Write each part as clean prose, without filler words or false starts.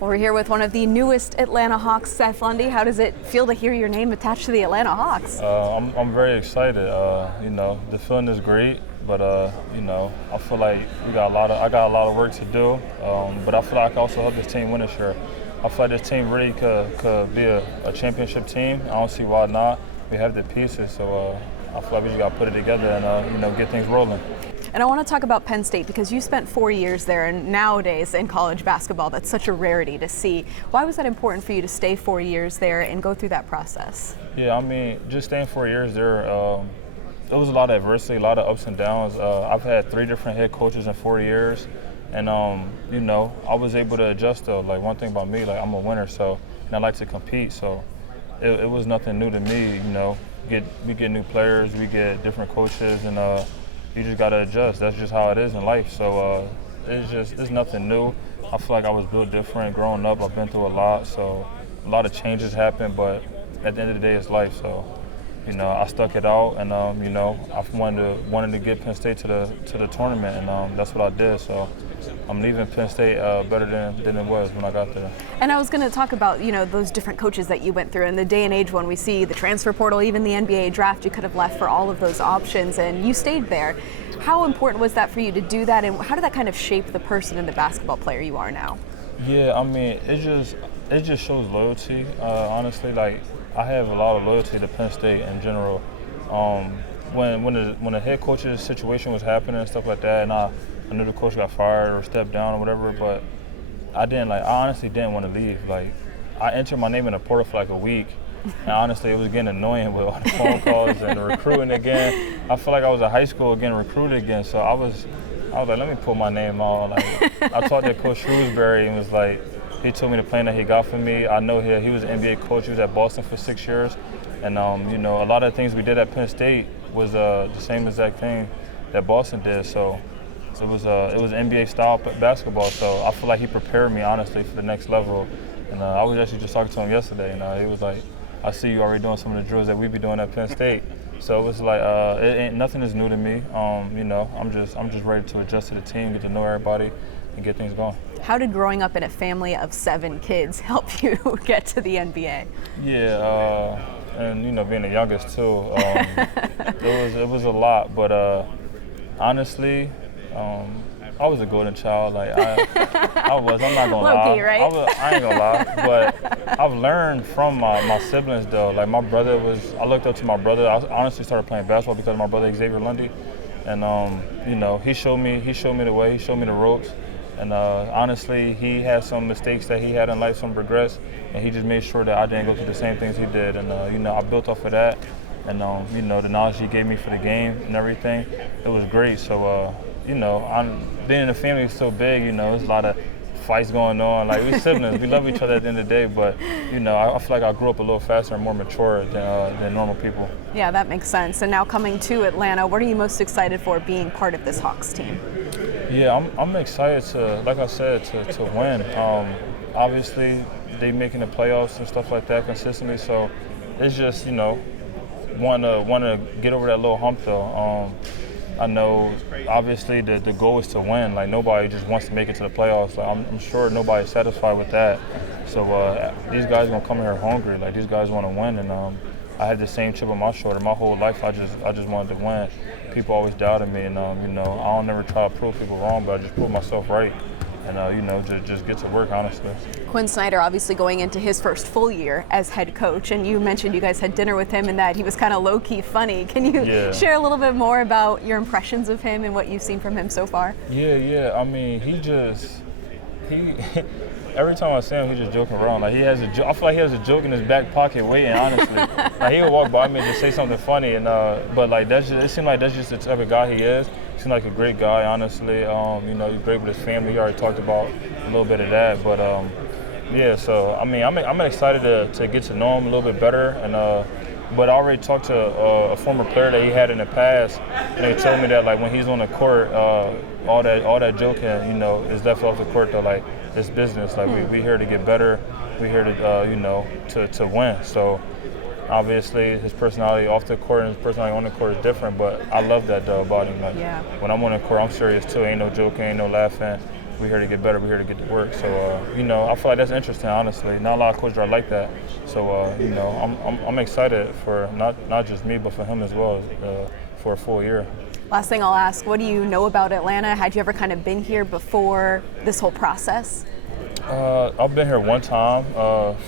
Well, we're here with one of the newest Atlanta Hawks, Seth Lundy. How does it feel to hear your name attached to the Atlanta Hawks? I'm very excited. The feeling is great, but I feel like I got a lot of work to do. But I feel like I can also help this team win this year. I feel like this team really could be a championship team. I don't see why not. We have the pieces, so I feel like we just got to put it together and get things rolling. And I want to talk about Penn State because you spent 4 years there, and nowadays in college basketball, that's such a rarity to see. Why was that important for you to stay 4 years there and go through that process? Yeah, I mean, just staying 4 years there, it was a lot of adversity, a lot of ups and downs. I've had 3 different head coaches in 4 years, and I was able to adjust though. Like, one thing about me, like, I'm a winner, and I like to compete, so it was nothing new to me. We get new players, we get different coaches, and you just gotta adjust. That's just how it is in life. So it's nothing new. I feel like I was built different growing up. I've been through a lot, so a lot of changes happen. But at the end of the day, it's life. So I stuck it out, and I wanted to get Penn State to the tournament, and that's what I did. So I'm leaving Penn State better than it was when I got there. And I was going to talk about those different coaches that you went through. In the day and age when we see the transfer portal, even the NBA draft, you could have left for all of those options, and you stayed there. How important was that for you to do that, and how did that kind of shape the person and the basketball player you are now? Yeah, I mean, it just shows loyalty. Honestly, like, I have a lot of loyalty to Penn State in general. When the head coach's situation was happening and stuff like that, and I knew the coach got fired or stepped down or whatever, but I honestly didn't want to leave. Like, I entered my name in the portal for like a week, and honestly, it was getting annoying with all the phone calls and the recruiting again. I feel like I was in high school getting recruited again, so I was like, let me put my name on. Like, I talked to Coach Shrewsbury and was like, he told me the plan that he got for me. I know he was an NBA coach. He was at Boston for 6 years, and a lot of the things we did at Penn State was the same exact thing that Boston did. So it was NBA style basketball. So I feel like he prepared me honestly for the next level. And I was actually just talking to him yesterday, and he was like, I see you already doing some of the drills that we be doing at Penn State. So it was like nothing is new to me. I'm just ready to adjust to the team, get to know everybody, and get things going. How did growing up in a family of 7 kids help you get to the NBA? Yeah, and being the youngest too, it was a lot. But honestly, I was a golden child. Like I was. I'm not gonna lie. Low-key, right? I ain't gonna lie. But I've learned from my siblings though. Like, my brother I looked up to my brother. I honestly started playing basketball because of my brother Xavier Lundy, and he showed me the way. He showed me the ropes. And honestly, he had some mistakes that he had in life, some regrets, and he just made sure that I didn't go through the same things he did. And I built off of that, and the knowledge he gave me for the game and everything, it was great. So being in the family is so big. There's a lot of fights going on. Like, we siblings, we love each other at the end of the day. But I feel like I grew up a little faster and more mature than normal people. Yeah, that makes sense. And now coming to Atlanta, what are you most excited for being part of this Hawks team? Yeah, I'm excited to, like I said, to win. Obviously, they making the playoffs and stuff like that consistently, so it's just want to get over that little hump though. I know obviously the goal is to win. Like, nobody just wants to make it to the playoffs. Like, I'm sure nobody's satisfied with that. So these guys gonna come here hungry. Like, these guys want to win, and I had the same chip on my shoulder my whole life. I just wanted to win. People always doubted me, and I don't never try to prove people wrong, but I just prove myself right, and just get to work honestly. Quinn Snyder obviously going into his first full year as head coach, and you mentioned you guys had dinner with him and that he was kind of low-key funny. Can you share a little bit more about your impressions of him and what you've seen from him so far? Yeah. I mean, he every time I see him, he's just joking around. Like, I feel like he has a joke in his back pocket waiting, honestly. Like, he would walk by me and just say something funny, and but like, it seemed like that's just the type of guy he is. He seemed like a great guy, honestly. He's great with his family. He already talked about a little bit of that, but yeah. So I mean, I'm excited to get to know him a little bit better, and but I already talked to a former player that he had in the past, and they told me that, like, when he's on the court, all that joking, is left off the court though. Like, it's business. Like, we here to get better. We here to to win. So obviously his personality off the court and his personality on the court is different, but I love that though about him. Like, when I'm on the court, I'm serious too. Ain't no joking, ain't no laughing. we're here to get better. We're here to get to work. So, you know, I feel like that's interesting, honestly. Not a lot of coaches are like that. So, you know, I'm excited for not just me, but for him as well, for a full year. Last thing I'll ask, what do you know about Atlanta? Had you ever kind of been here before this whole process? I've been here one time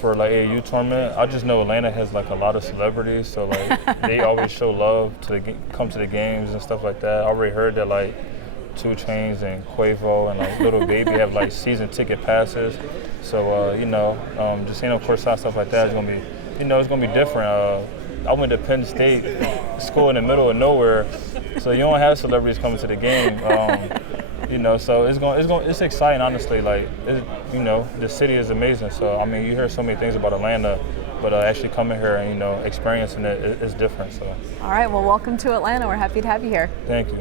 for like AAU tournament. I just know Atlanta has like a lot of celebrities, so like they always show love to come to the games and stuff like that. I already heard that like 2 Chainz and Quavo and like Little Baby have like season ticket passes. So you know, just seeing courtside stuff like that is gonna be, you know, it's gonna be different. I went to Penn State, school in the middle of nowhere, so you don't have celebrities coming to the game. You know, so it's exciting, honestly. Like, you know, the city is amazing. So I mean, you hear so many things about Atlanta, but actually coming here and, you know, experiencing it is different. So. All right. Well, welcome to Atlanta. We're happy to have you here. Thank you.